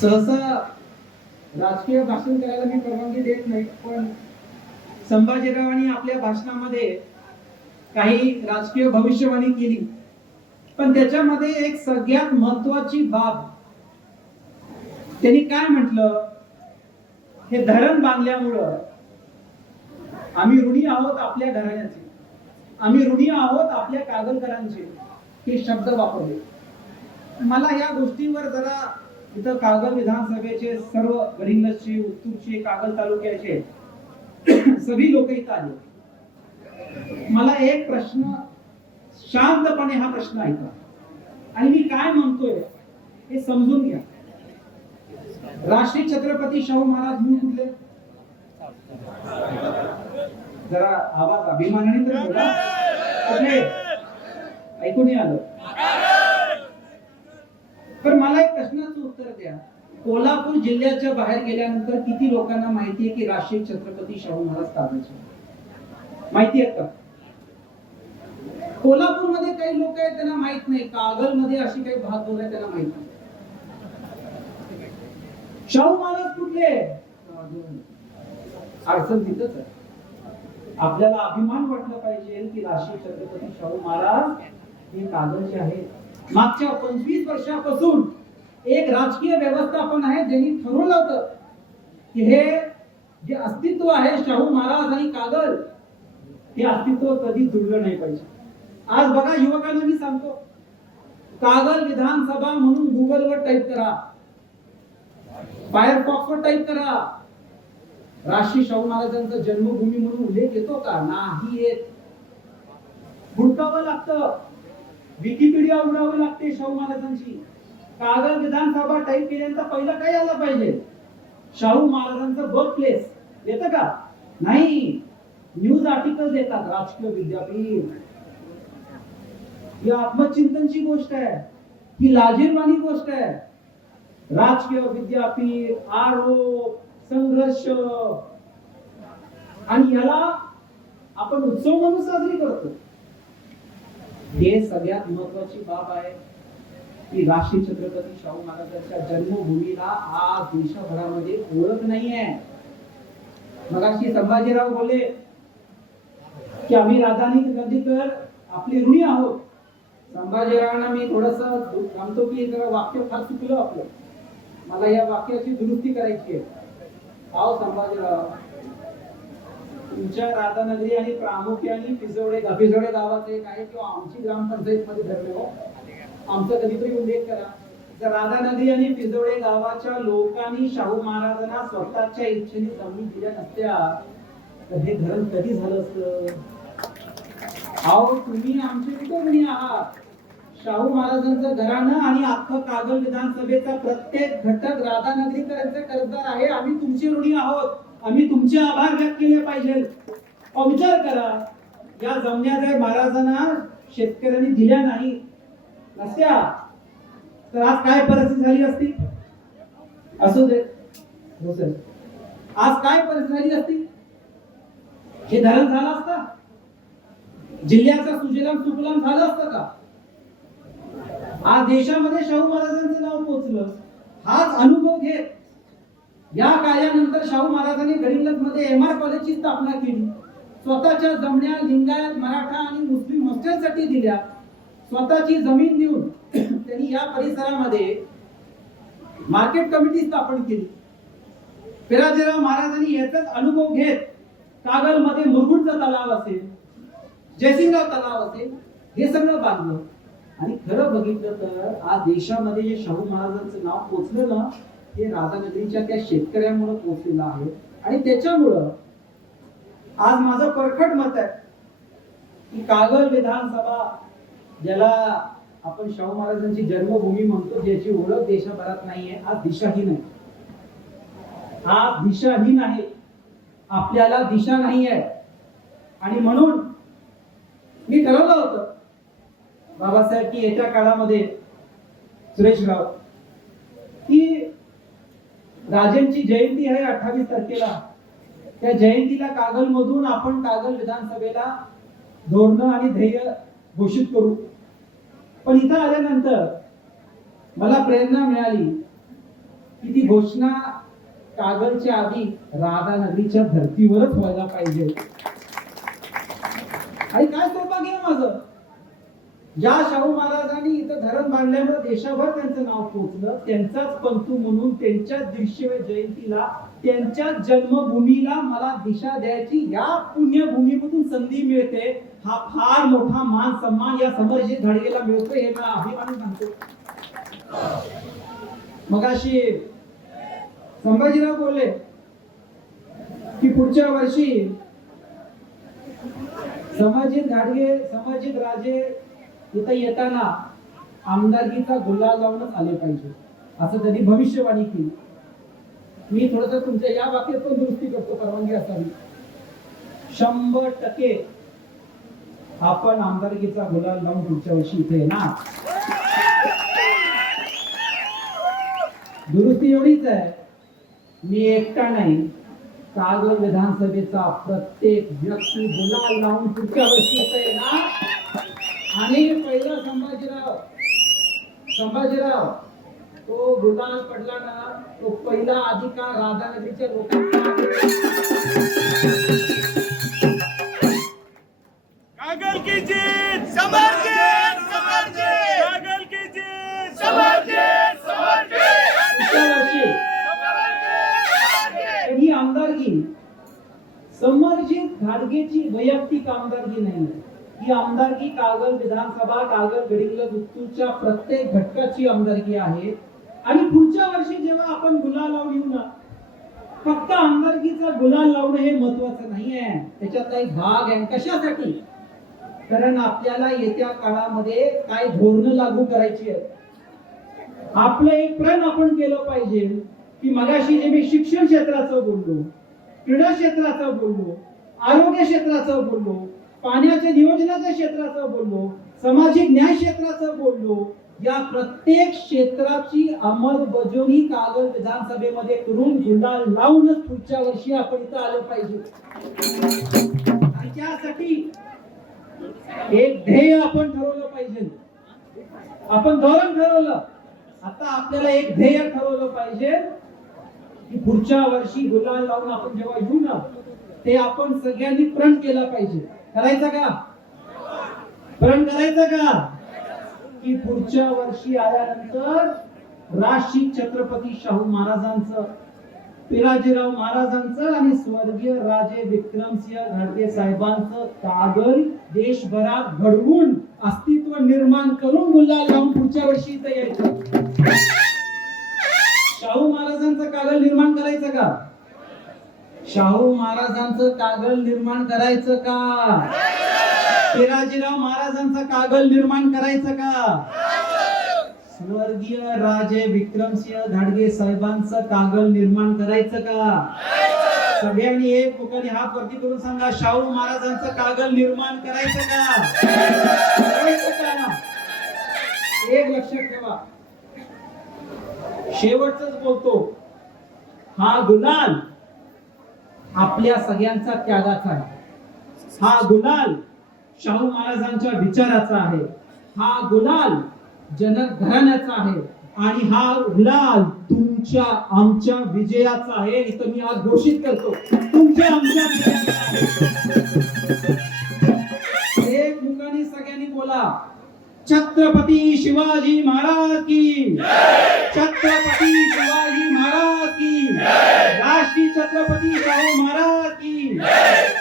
सहसा राजकीय भाषण करायला मी परवानगी देत नाही, पण संभाजीरावांनी आपल्या भाषणामध्ये काही राजकीय भविष्यवाणी केली, पण त्याच्यामध्ये एक सगळ्यात महत्वाची बाब त्यांनी काय म्हटलं, हे धरण बांधल्यामुळं आम्ही ऋणी आहोत आपल्या घराण्याचे, आम्ही ऋणी आहोत आपल्या कागलकरांचे, हे शब्द वापरले. मला या गोष्टीवर जरा इथं कागल विधानसभेचे सर्व गडिंग्लजचे, उत्तूरचे, कागल तालुक्याचे सभी लोक इथं आले. मला एक प्रश्न शांतपणे हा प्रश्न ऐका आणि मी काय म्हणतोय हे समजून घ्या. राष्ट्रीय छत्रपती शाहू महाराज मूळ कुठले? जरा आवाज अभिमानाने तर बोला. कुठले? ऐकून नाही आलं. तर मला एक प्रश्नाचं उत्तर द्या. कोल्हापूर जिल्ह्याच्या बाहेर गेल्यानंतर किती लोकांना माहिती आहे की राष्ट्रीय छत्रपती शाहू महाराज कागलचे? माहिती आहे का? कोल्हापूरमध्ये काही लोक आहेत त्यांना माहित नाही, कागलमध्ये अशी काही भाग बोल आहे त्यांना माहित नाही. शाहू महाराज कुठले? अडचण तिथंच आहे. आपल्याला अभिमान वाटला पाहिजे की राष्ट्रीय छत्रपती शाहू महाराज हे कागलचे आहेत. मागच्या 25 वर्षापासून एक राजकीय व्यवस्थापन आहे ज्यांनी ठरवलं होतं की हे जे अस्तित्व आहे शाहू महाराज आणि कागल, हे अस्तित्व कधी जुळलं नाही पाहिजे. आज बघा, युवकांना मी सांगतो, कागल विधानसभा म्हणून गुगलवर टाईप करा, फायरफॉक्सवर टाईप करा, राष्ट्रीय शाहू महाराजांचा जन्मभूमी म्हणून उल्लेख येतो का? नाही येत. हुडकावं लागतं, विकिपीडिया उघडावी लागते शाहू महाराजांची. कागल विधानसभा टाईप केल्यानंतर पहिलं काय आलं पाहिजे? शाहू महाराजांचं बर्थ प्लेस येतं का? नाही. न्यूज आर्टिकल देतात राजकीय विद्यापीठ. ही आत्मचिंतनची गोष्ट आहे, ही लाजिरवाणी गोष्ट आहे. राजकीय विद्यापीठ, आरोप, संघर्ष, आणि याला आपण उत्सव म्हणून साजरी करतो. हे सगळ्यात महत्वाची बाब आहे की राष्ट्रीय छत्रपती शाहू महाराजांच्या जन्मभूमीला आज देशभरामध्ये ओळख नाहीये. मगाशी संभाजीराव बोलले की आम्ही राधानी नदीकर आपले ऋणी आहोत. संभाजीरावांना मी थोडस सांगतो की जरा वाक्य फार चुकलं आपलं, मला या वाक्याची दुरुस्ती करायची आहे. आओ संभाजीराव, तुमच्या राधानगरी आणि प्रामुख्याने पिसोडे गावाचे एक आहे किंवा आमची ग्रामपंचायत मध्ये धरले हो, आमचा कधीतरी उल्लेख करा. जर राधानगरी आणि पिसोडे गावाच्या लोकांनी शाहू महाराजांना स्वतःच्या इच्छेने जमीन दिल्या नसत्या तर हे धरण कधी झालं असतं? आओ, तुम्ही आमचे कुटुंबीय आहात. शाहू महाराजांचं घराणं आणि अख्खं कागल विधानसभेचा प्रत्येक घटक राधानगरीकरांचे कर्जदार आहे. आम्ही तुमचे ऋणी आहोत, आम्ही तुमचे आभार व्यक्त केले पाहिजे. विचार करा, या जमण्या जर महाराजांना शेतकऱ्यांनी दिल्या नाही नसत्या तर आज काय परिस्थिती झाली असती? असू दे, आज काय परिस्थिती झाली असती? हे धरण झालं असतं? जिल्ह्याचा सुजलाम सुफलाम झालं असतं का? आज देशामध्ये शाहू महाराजांचं नाव पोहोचलं. हाच अनुभव घेत या कार्यानंतर शाहू महाराजांनी गडिंग्लज मध्ये MR कॉलेजची स्थापना केली. स्वतःच्या जमण्या लिंगायत, मराठा आणि मुस्लिम हॉस्टेलसाठी दिल्या. स्वतःची जमीन देऊन त्यांनी या परिसरामध्ये मार्केट कमिटी स्थापन केली. पिराजीराव महाराजांनी याचाच अनुभव घेत कागलमध्ये मुरगुडचा तलाव असेल, जयसिंगराव तलाव असेल, हे सगळं बांधलं. आणि खरं बघितलं तर आज देशामध्ये जे शाहू महाराजांचं नाव पोचलं ना, हे राधानगरीच्या त्या शेतकऱ्यांमुळे पोचलेलं आहे. आणि त्याच्यामुळं आज माझं परखड मत आहे की कागल विधानसभा, ज्याला आपण शाहू महाराजांची जन्मभूमी म्हणतो, ज्याची ओळख देशभरात नाहीये, आज दिशाहीन आहे. आज दिशाहीन आहे, आपल्याला दिशा नाही आहे. आणि म्हणून मी ठरवलं होतं बाबासाहेब की येत्या काळामध्ये सुरेशराव की राजेंची जयंती आहे 28 तारखेला, त्या जयंतीला कागल मधून आपण कागल विधानसभेला धोरणं आणि ध्येय घोषित करू. पण इथं आल्यानंतर मला प्रेरणा मिळाली की घोषणा कागलच्या आधी राधानगरीच्या धर्तीवरच व्हायला पाहिजे. आणि काय सौभाग्य आहे माझं, ज्या शाहू महाराजांनी इथं धरण बांधल्यामुळे देशाभर त्यांचं नाव पोहोचलं, त्यांचाच पंतू म्हणून त्यांच्या 150व्या जयंतीला त्यांच्या जन्मभूमीला मला दिशा द्यायची या पुण्यभूमीमधून संधी मिळते, हा फार मोठा मान सन्मान या समरजित घाडगेला मिळतो, हे मला अभिमान मानतो. मगाशी संभाजीराव बोलले की पुढच्या वर्षी समरजित घाडगे, समरजित राजे इथं येताना आमदारकीचा गुलाल लावूनच आले पाहिजे, असं त्यांनी भविष्यवाणी केली. मी थोडस तुमच्या या बाबतीत पण दुरुस्ती करतो, परवानगी असावी. 100% आपण आमदारकीचा गुलाल लावून पुढच्या वर्षी इथे येणार. दुरुस्ती एवढीच आहे, मी एकटा नाही, कागल विधानसभेचा प्रत्येक व्यक्ती गुलाल लावून पुढच्या वर्षी इथे येणार. आणि पहिला संभाजीराव तो गुलाल पडला ना, तो पहिला अधिकार राधानगरीच्या लोकांना. कागल की जीत, समरजित, समरजित. कागल की जीत, समरजित, समरजित. ही आमदारकी समरजित घाडगेची वैयक्तिक आमदारकी नाही, ही आमदारकी कागल विधानसभा, कागल गडिंग्लज उत्तूरच्या प्रत्येक घटकाची आमदारकी आहे. आणि पुढच्या वर्षी जेव्हा आपण गुलाल लावून येऊ ना, फक्त आमदारकीचा गुलाल लावणं हे महत्वाचं नाहीये, त्याच्यातला एक भाग आहे. कशासाठी? कारण आपल्याला येत्या काळामध्ये काय धोरणं लागू करायची आहेत. आपलं एक प्रण आपण केलं पाहिजे की मगाशी जे मी शिक्षण क्षेत्राचं बोललो, क्रीडा क्षेत्राचं बोललो, आरोग्य क्षेत्राचं बोललो, पाण्याच्या नियोजनाच्या क्षेत्राचं बोललो, सामाजिक न्याय क्षेत्राचं बोललो, या प्रत्येक क्षेत्राची अंमलबजावणी कागल विधानसभेमध्ये करून गुलाल लावूनच पुढच्या वर्षी आपण इथं आलं पाहिजे. आणि त्यासाठी एक ध्येय आपण ठरवलं पाहिजे, आपण धोरण ठरवलं. आता आपल्याला एक ध्येय ठरवलं पाहिजे की पुढच्या वर्षी गुलाल लावून आपण जेव्हा येऊ ना, ते आपण सगळ्यांनी प्रण केलं पाहिजे. करायचं का? प्रण करायचं का की पुढच्या वर्षी आल्यानंतर राष्ट्रीय छत्रपती शाहू महाराजांचं, पिराजीराव महाराजांचं आणि स्वर्गीय राजे विक्रमसिंह घाडगे साहेबांचं कागल देशभरात घडवून अस्तित्व निर्माण करून गुलाल लावून पुढच्या वर्षी इथं यायचं. शाहू महाराजांचं कागल निर्माण करायचं का? शाहू महाराजांचं कागल निर्माण करायचं का? पिराजीराव महाराजांचं कागल निर्माण करायचं का? स्वर्गीय राजे विक्रमसिंह घाडगे साहेबांचं कागल निर्माण करायचं का? सगळ्यांनी एक मुखाने हात वरती करून सांगा, शाहू महाराजांचं कागल निर्माण करायचं का? करायचं का? एक लक्षात ठेवा, शेवटच बोलतो, हा गुलाल आपल्या सगळ्यांचा त्यागाचा आहे. हा गुलाल शाहू महाराजांच्या विचाराचा आहे. हा गुलाल जनक घराण्याचा आहे. आणि हा गुलाल तुमच्या आमच्या विजयाचा आहे. इथं मी आज घोषित करतो, तुमच्या आमच्या विजयाचा आहे. एक मुखाने सगळ्यांनी बोला, छत्रपती शिवाजी महाराज की, छत्रपती शिवाजी महाराज की, राष्ट्रीय छत्रपती शाहू महाराज की.